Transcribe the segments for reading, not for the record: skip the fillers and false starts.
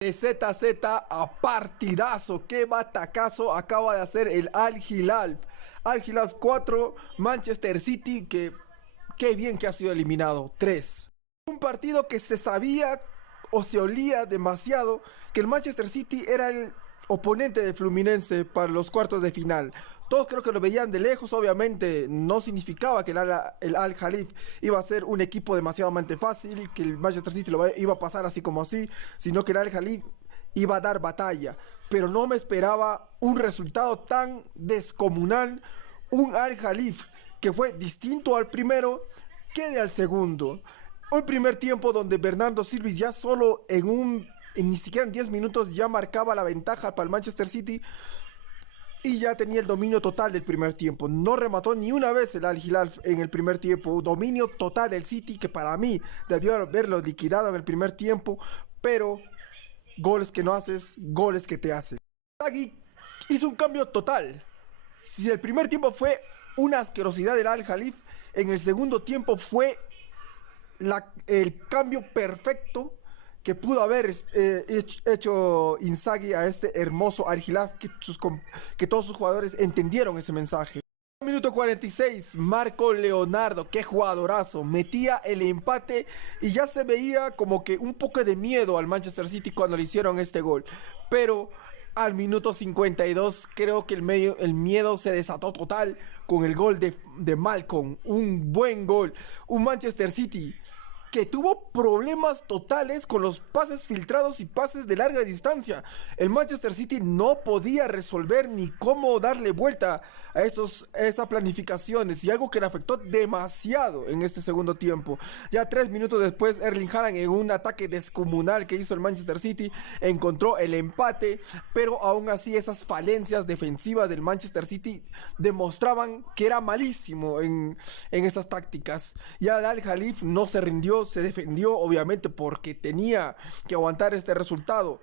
De ZZ a partidazo, qué batacazo acaba de hacer el Al Hilal. Al Hilal 4, Manchester City, que qué bien que ha sido eliminado 3. Un partido que se sabía o se olía demasiado que el Manchester City era el oponente de Fluminense para los cuartos de final. Todos creo que lo veían de lejos, obviamente no significaba que el Al Hilal iba a ser un equipo demasiadamente fácil, que el Manchester City lo iba a pasar así como así, sino que el Al Hilal iba a dar batalla. Pero no me esperaba un resultado tan descomunal, un Al Hilal que fue distinto al primero que al segundo. Un primer tiempo donde Bernardo Silva ya solo ni siquiera en 10 minutos ya marcaba la ventaja para el Manchester City y ya tenía el dominio total del primer tiempo. No remató ni una vez el Al Hilal en el primer tiempo. Dominio total del City que para mí debió haberlo liquidado en el primer tiempo, pero goles que no haces, goles que te hacen. Inzaghi hizo un cambio total. Si el primer tiempo fue una asquerosidad del Al Hilal, en el segundo tiempo fue el cambio perfecto que pudo haber hecho Inzaghi a este hermoso Al Hilal, que todos sus jugadores entendieron ese mensaje. Minuto 46, Marco Leonardo, qué jugadorazo, metía el empate y ya se veía como que un poco de miedo al Manchester City cuando le hicieron este gol, pero al minuto 52 creo que el miedo se desató total con el gol de Malcolm, un buen gol, un Manchester City que tuvo problemas totales con los pases filtrados y pases de larga distancia. El Manchester City no podía resolver ni cómo darle vuelta a esas planificaciones, y algo que le afectó demasiado en este segundo tiempo. Ya 3 minutos después, Erling Haaland, en un ataque descomunal que hizo el Manchester City, encontró el empate, pero aún así esas falencias defensivas del Manchester City demostraban que era malísimo en esas tácticas. Ya el Al Hilal no se rindió, se defendió, obviamente porque tenía que aguantar este resultado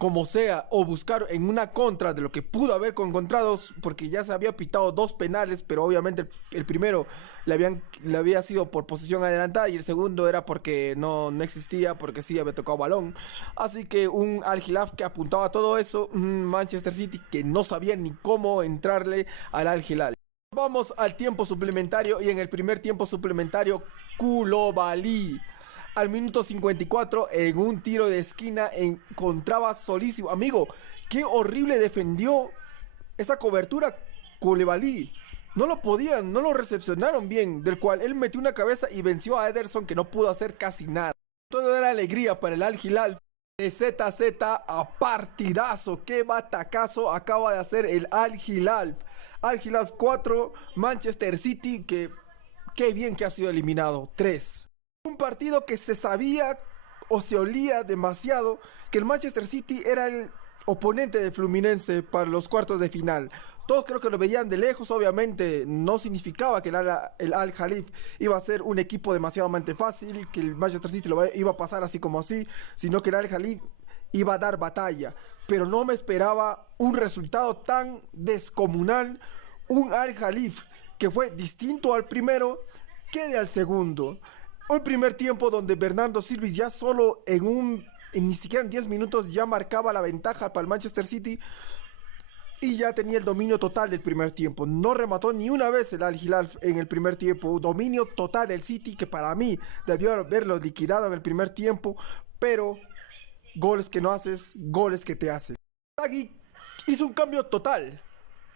como sea, o buscar en una contra de lo que pudo haber encontrado, porque ya se había pitado 2 penales, pero obviamente el primero le había sido por posición adelantada y el segundo era porque no existía, porque sí había tocado balón. Así que un Al Hilal que apuntaba a todo eso, un Manchester City que no sabía ni cómo entrarle al Al Hilal. Vamos al tiempo suplementario, y en el primer tiempo suplementario Koulibaly al minuto 54 en un tiro de esquina encontraba solísimo. Amigo, qué horrible defendió esa cobertura Koulibaly. No lo recepcionaron bien, del cual él metió una cabeza y venció a Ederson, que no pudo hacer casi nada. Todo era alegría para el Al Hilal. De ZZ a partidazo, qué batacazo acaba de hacer el Al Hilal. Al Hilal 4, Manchester City, que qué bien que ha sido eliminado 3. Un partido que se sabía o se olía demasiado que el Manchester City era el oponente de Fluminense para los cuartos de final. Todos creo que lo veían de lejos, obviamente no significaba que el Al Hilal iba a ser un equipo demasiadamente fácil, que el Manchester City lo iba a pasar así como así, sino que el Al Hilal iba a dar batalla. Pero no me esperaba un resultado tan descomunal, un Al Hilal que fue distinto al primero que al segundo. Un primer tiempo donde Bernardo Silva ya solo ni siquiera en 10 minutos ya marcaba la ventaja para el Manchester City y ya tenía el dominio total del primer tiempo. No remató ni una vez el Al Hilal en el primer tiempo. Dominio total del City que para mí debió haberlo liquidado en el primer tiempo, pero goles que no haces, goles que te hacen. Inzaghi hizo un cambio total.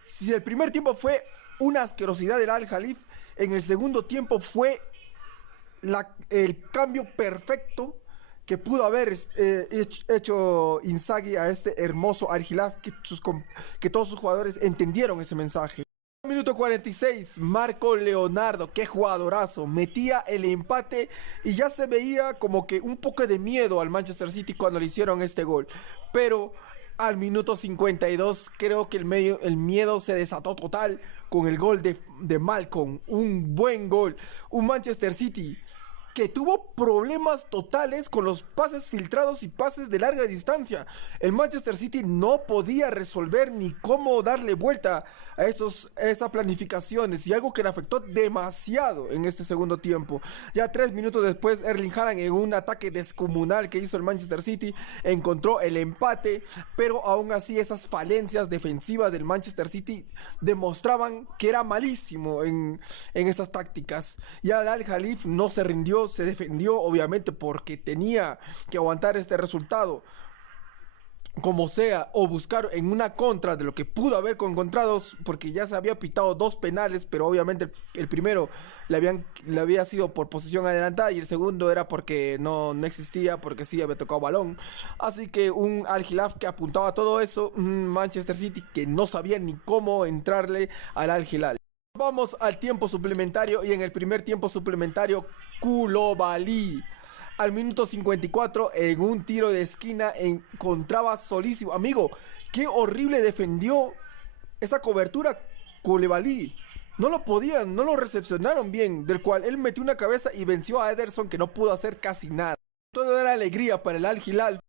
Si el primer tiempo fue una asquerosidad del Al Hilal, en el segundo tiempo fue el cambio perfecto que pudo haber hecho Inzaghi a este hermoso Al Hilal, que todos sus jugadores entendieron ese mensaje. Minuto 46, Marco Leonardo, qué jugadorazo, metía el empate y ya se veía como que un poco de miedo al Manchester City cuando le hicieron este gol, pero al minuto 52 creo que el miedo se desató total con el gol de Malcolm, un buen gol, un Manchester City que tuvo problemas totales con los pases filtrados y pases de larga distancia. El Manchester City no podía resolver ni cómo darle vuelta a esas planificaciones, y algo que le afectó demasiado en este segundo tiempo. Ya 3 minutos después, Erling Haaland, en un ataque descomunal que hizo el Manchester City, encontró el empate, pero aún así esas falencias defensivas del Manchester City demostraban que era malísimo en esas tácticas. Ya el Al-Khelaifi no se rindió, se defendió, obviamente porque tenía que aguantar este resultado como sea, o buscar en una contra de lo que pudo haber encontrado, porque ya se había pitado 2 penales, pero obviamente el primero le había sido por posición adelantada y el segundo era porque no existía, porque sí había tocado balón. Así que un Al-Hilal que apuntaba a todo eso, un Manchester City que no sabía ni cómo entrarle al Al-Hilal. Vamos al tiempo suplementario, y en el primer tiempo suplementario, Koulibaly al minuto 54 en un tiro de esquina encontraba solísimo. Amigo, qué horrible defendió esa cobertura Koulibaly. No lo podían, no lo recepcionaron bien, del cual él metió una cabeza y venció a Ederson, que no pudo hacer casi nada. Todo era alegría para el Al-Hilal.